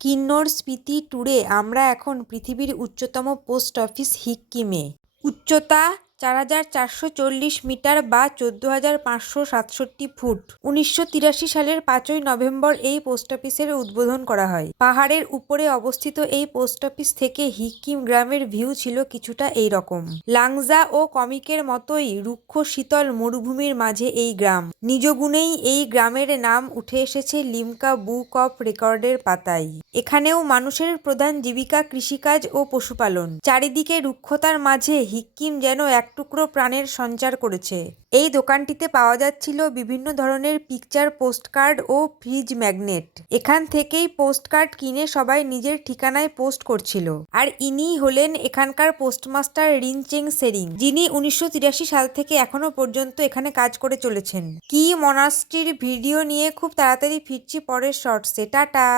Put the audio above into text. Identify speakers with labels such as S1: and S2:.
S1: কিন্নর স্মৃতি ট্যুরে আমরা এখন পৃথিবীর উচ্চতম পোস্ট অফিস হিক্কিমে। উচ্চতা চার হাজার চারশো চল্লিশ মিটার বা চোদ্দ হাজার পাঁচশো সাতষট্টি ফুট। উনিশশো তিরাশি সালের পাঁচই নভেম্বর এই পোস্ট অফিসের উদ্বোধন করা হয়। পাহাড়ের উপরে অবস্থিত এই পোস্ট অফিস থেকে হিকিম গ্রামের ভিউ ছিল কিছুটা এই রকম লাংজা ও কমিকের মতোই রুক্ষ, শীতল মরুভূমির মাঝে এই গ্রাম। নিজ গুণেই এই গ্রামের নাম উঠে এসেছে লিমকা বুক অফ রেকর্ডের পাতায়। এখানেও মানুষের প্রধান জীবিকা কৃষিকাজ ও পশুপালন। চারিদিকে রুক্ষতার মাঝে হিক্কিম যেন এক টুকরো প্রাণের সঞ্চার করেছে। এই দোকানটিতে পাওয়া যাচ্ছিল বিভিন্ন ধরনের পিকচার পোস্টকার্ড ও ফ্রিজ ম্যাগনেট এখান থেকেই পোস্টকার্ড কিনে সবাই নিজের ঠিকানায় পোস্ট করছিল। আর ইনিই হলেন এখানকার পোস্টমাস্টার রিনচেং সেরিং, যিনি উনিশশো তিরাশি সাল থেকে এখনও পর্যন্ত এখানে কাজ করে চলেছেন। কি মনাস্ট্রির ভিডিও নিয়ে খুব তাড়াতাড়ি ফিরছি পরের শর্টসে টাটা!